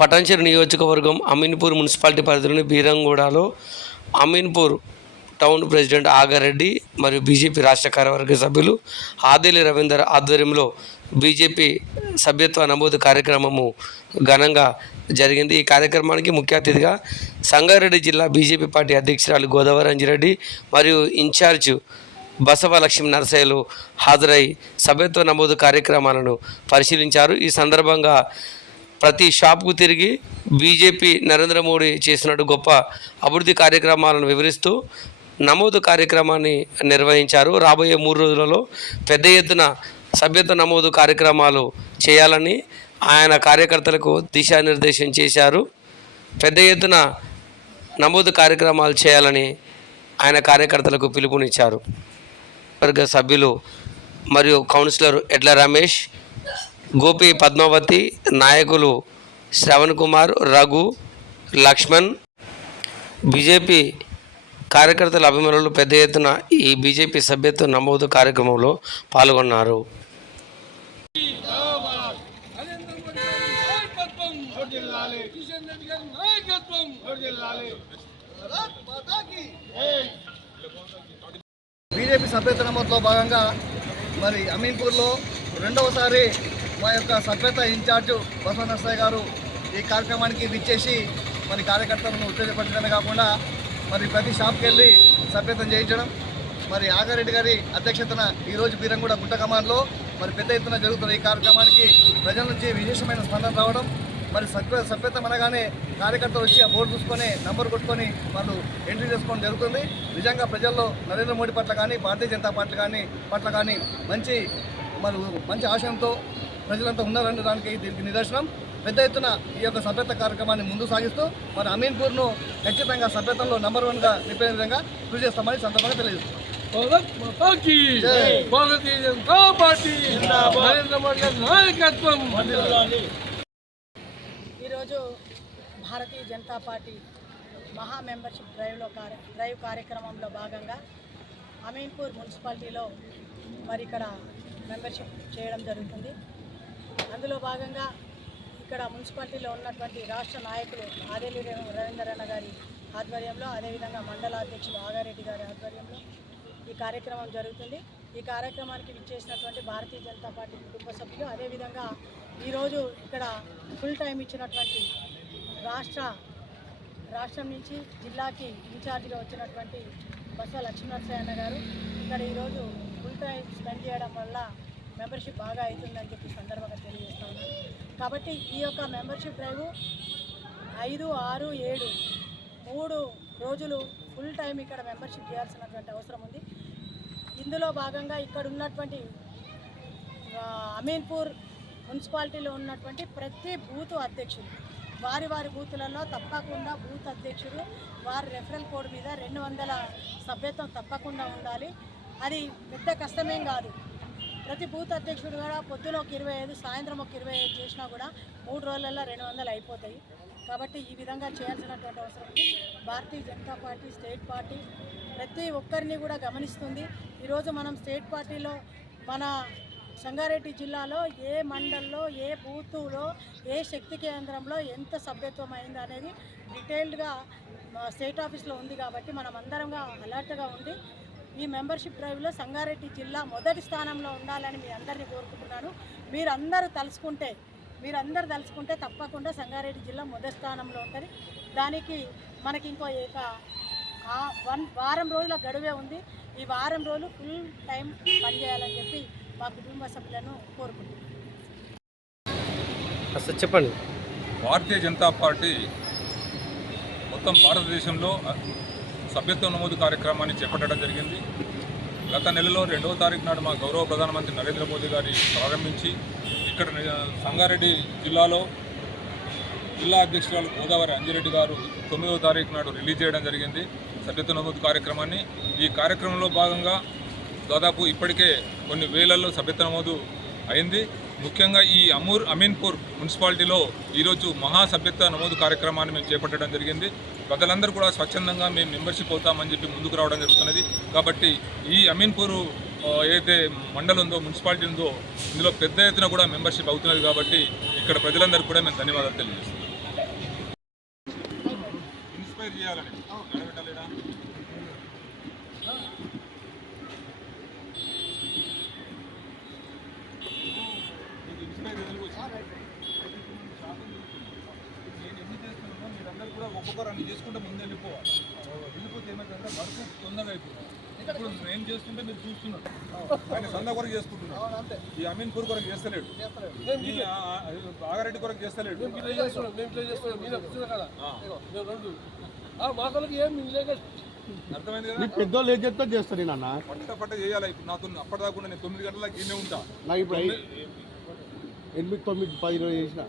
పటాన్చెరు నియోజకవర్గం అమీన్పూర్ మున్సిపాలిటీ పరిధిలోని బీరంగూడలో అమీన్పూర్ టౌన్ ప్రెసిడెంట్ ఆగారెడ్డి మరియు బీజేపీ రాష్ట్ర కార్యవర్గ సభ్యులు ఆదిలి రవీందర్ ఆధ్వర్యంలో బీజేపీ సభ్యత్వ నమోదు కార్యక్రమము ఘనంగా జరిగింది. ఈ కార్యక్రమానికి ముఖ్య అతిథిగా సంగారెడ్డి జిల్లా బీజేపీ పార్టీ అధ్యక్షురాలు గోదావరి అంజిరెడ్డి మరియు ఇన్ఛార్జ్ బసవ లక్ష్మీ నరసయ్యలు హాజరై సభ్యత్వ నమోదు కార్యక్రమాలను పరిశీలించారు. ఈ సందర్భంగా ప్రతి షాప్కు తిరిగి బీజేపీ నరేంద్ర మోడీ చేసినట్టు గొప్ప అభివృద్ధి కార్యక్రమాలను వివరిస్తూ నమోదు కార్యక్రమాన్ని నిర్వహించారు. రాబోయే మూడు రోజులలో పెద్ద ఎత్తున సభ్యత్వ నమోదు కార్యక్రమాలు చేయాలని ఆయన కార్యకర్తలకు దిశానిర్దేశం చేశారు. పెద్ద ఎత్తున నమోదు కార్యక్రమాలు చేయాలని ఆయన కార్యకర్తలకు పిలుపునిచ్చారు. వర్గ సభ్యులు మరియు కౌన్సిలర్ ఎడ్ల రమేష్ గోపి పద్మావతి నాయకులు శ్రవణ్ కుమార్ రఘు లక్ష్మణ్. బీజేపీ కార్యకర్తల అభిమానులు పెద్ద ఎత్తున ఈ బీజేపీ సభ్యత్వ నమోదు కార్యక్రమంలో పాల్గొన్నారు. బీజేపీ సభ్యత నమోదులో భాగంగా మరి అమీన్పూర్లో రెండవసారి మా యొక్క సభ్యత ఇన్ఛార్జ్ బసవ గారు ఈ కార్యక్రమానికి విచ్చేసి మరి కార్యకర్తలను ఉత్తేజపరచడమే కాకుండా మరి ప్రతి షాప్కి వెళ్ళి సభ్యతం చేయించడం. మరి ఆగారెడ్డి గారి అధ్యక్షతన ఈరోజు బీరంగూడ గుట్ట కమాండ్లో మరి పెద్ద ఎత్తున జరుగుతున్న ఈ కార్యక్రమానికి ప్రజల నుంచి విశేషమైన స్పందన రావడం. మరి సభ్య సభ్యతం అనగానే కార్యకర్తలు వచ్చి ఆ బోర్డు చూసుకొని నంబర్ కొట్టుకొని వాళ్ళు ఎంట్రీ చేసుకోవడం జరుగుతుంది. నిజంగా ప్రజల్లో నరేంద్ర మోడీ పట్ల కానీ భారతీయ జనతా పార్టీ కానీ పట్ల కానీ మంచి మరి మంచి ఆశయంతో ప్రజలంతా ఉన్నారని దానికి దీనికి నిదర్శనం. పెద్ద ఎత్తున ఈ యొక్క సభ్యత కార్యక్రమాన్ని ముందు సాగిస్తూ మరి అమీన్పూర్ను ఖచ్చితంగా సభ్యతంలో నెంబర్ వన్గా నింపే విధంగా కృషి చేస్తామని సందర్భంగా తెలియజేస్తున్నాం. భారతీయ జనతా పార్టీ నరేంద్ర మోడీ నాయకత్వం ఈరోజు భారతీయ జనతా పార్టీ మహా మెంబర్షిప్ డ్రైవ్లో కార్య డ్రైవ్ కార్యక్రమంలో భాగంగా అమీన్పూర్ మున్సిపాలిటీలో మరి ఇక్కడ మెంబర్షిప్ చేయడం జరుగుతుంది. అందులో భాగంగా ఇక్కడ మున్సిపాలిటీలో ఉన్నటువంటి రాష్ట్ర నాయకులు ఆదేలి రవీంద్రన్న గారి ఆధ్వర్యంలో అదేవిధంగా మండల అధ్యక్షులు ఆగారెడ్డి గారి ఆధ్వర్యంలో ఈ కార్యక్రమం జరుగుతుంది. ఈ కార్యక్రమానికి విచ్చేసినటువంటి భారతీయ జనతా పార్టీ కుటుంబ సభ్యులు అదేవిధంగా ఈరోజు ఇక్కడ ఫుల్ టైం ఇచ్చినటువంటి రాష్ట్ర రాష్ట్రం నుంచి జిల్లాకి ఇన్ఛార్జిగా వచ్చినటువంటి బసవ లక్ష్మీనరసయ్య అన్న గారు. ఇక్కడ ఈరోజు ఫుల్ టైం స్పెండ్ చేయడం వల్ల మెంబర్షిప్ బాగా అవుతుందని చెప్పి సందర్భంగా తెలియజేస్తా కాబట్టి ఈ యొక్క మెంబర్షిప్ డ్రైవ్ ఐదు ఆరు ఏడు మూడు రోజులు ఫుల్ టైం ఇక్కడ మెంబర్షిప్ చేయాల్సినటువంటి అవసరం ఉంది. ఇందులో భాగంగా ఇక్కడ ఉన్నటువంటి అమీన్పూర్ మున్సిపాలిటీలో ఉన్నటువంటి ప్రతి బూత్ అధ్యక్షులు వారి వారి బూతులలో తప్పకుండా బూత్ అధ్యక్షుడు వారి రెఫరల్ కోడ్ మీద రెండు వందల సభ్యత్వం తప్పకుండా ఉండాలి. అది పెద్ద కష్టమేం కాదు. ప్రతి బూత్ అధ్యక్షుడు కూడా పొద్దున ఒక ఇరవై ఐదు సాయంత్రం ఒక ఇరవై ఐదు చేసినా కూడా మూడు రోజులలో రెండు వందలు అయిపోతాయి. కాబట్టి ఈ విధంగా చేయాల్సినటువంటి అవసరం ఉంది. Bharatiya Janata party state party ప్రతి ఒక్కరిని కూడా గమనిస్తుంది. ఈరోజు మనం స్టేట్ పార్టీలో మన సంగారెడ్డి జిల్లాలో ఏ మండల్లో ఏ బూతులో ఏ శక్తి కేంద్రంలో ఎంత సభ్యత్వం అయింది అనేది డీటెయిల్డ్గా స్టేట్ ఆఫీస్లో ఉంది కాబట్టి మనం అందరంగా అలర్ట్గా ఉండి ఈ మెంబర్షిప్ డ్రైవ్లో సంగారెడ్డి జిల్లా మొదటి స్థానంలో ఉండాలని మీ అందరినీ కోరుకుంటున్నాను. మీరందరూ తలుచుకుంటే మీరందరూ తలుచుకుంటే తప్పకుండా సంగారెడ్డి జిల్లా మొదటి స్థానంలో ఉంటుంది. దానికి మనకి ఇంకో ఏక ఆ వన్ వారం రోజుల గడువే ఉంది. ఈ వారం రోజులు ఫుల్ టైం పనిచేయాలని చెప్పి మా కుటుంబ సభ్యులను కోరుకుంటున్నాను. చెప్పండి. భారతీయ జనతా పార్టీ మొత్తం భారతదేశంలో సభ్యత్వ నమోదు కార్యక్రమాన్ని చేపట్టడం జరిగింది. గత నెలలో రెండవ తారీఖు నాడు మా గౌరవ ప్రధానమంత్రి నరేంద్ర మోదీ గారి ప్రారంభించి ఇక్కడ సంగారెడ్డి జిల్లాలో జిల్లా అధ్యక్షురాలు గోదావరి అంజిరెడ్డి గారు తొమ్మిదవ తారీఖు నాడు రిలీజ్ చేయడం జరిగింది. సభ్యత్వ నమోదు కార్యక్రమాన్ని. ఈ కార్యక్రమంలో భాగంగా దాదాపు ఇప్పటికే కొన్ని వేలల్లో సభ్యత్వ నమోదు అయింది. ముఖ్యంగా ఈ అమూర్ అమీన్పూర్ మున్సిపాలిటీలో ఈరోజు మహాసభ్యత్వ నమోదు కార్యక్రమాన్ని మేము చేపట్టడం జరిగింది. ప్రజలందరూ కూడా స్వచ్ఛందంగా మేము మెంబర్షిప్ అవుతామని చెప్పి ముందుకు రావడం జరుగుతున్నది. కాబట్టి ఈ అమీన్పూర్ ఏదైతే మండలం ఉందో మున్సిపాలిటీ ఉందో ఇందులో పెద్ద ఎత్తున కూడా మెంబర్షిప్ అవుతున్నది కాబట్టి ఇక్కడ ప్రజలందరూ కూడా మేము ధన్యవాదాలు తెలియజేస్తున్నాం. ఇన్స్పైర్ చేయాలని. అన్ని చేసుకుంటే ముందు వెళ్ళిపోవాలి. వెళ్ళిపోతే ఏమైందంటే వర్క్ తొందరగా అయిపోతుంది. ఇప్పుడు నేను చేస్తుంటే మీరు చూస్తున్నారు. ఆయన సంద కొరకు చేసుకుంటున్నారు. ఈ అమీన్పూర్ కొరకు చేస్తలేడు. ఈ ఆ- ఆ- ఆగారెడ్డి కొరకు చేస్తలేడు. అర్థమైంది కదా? పెద్దోళ్ళు ఏం చెప్తే చేస్తారు నాన్న? పట్ట పట్ట చేయాలి? ఇప్పుడు నాతో అప్పటిదాకా నేను తొమ్మిది గంటలకు ఇన్నే ఉంటా? నాకు ఇప్పుడు ఎనిమిది తొమ్మిది పది రోజులు చేసిన.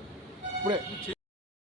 ఇప్పుడే.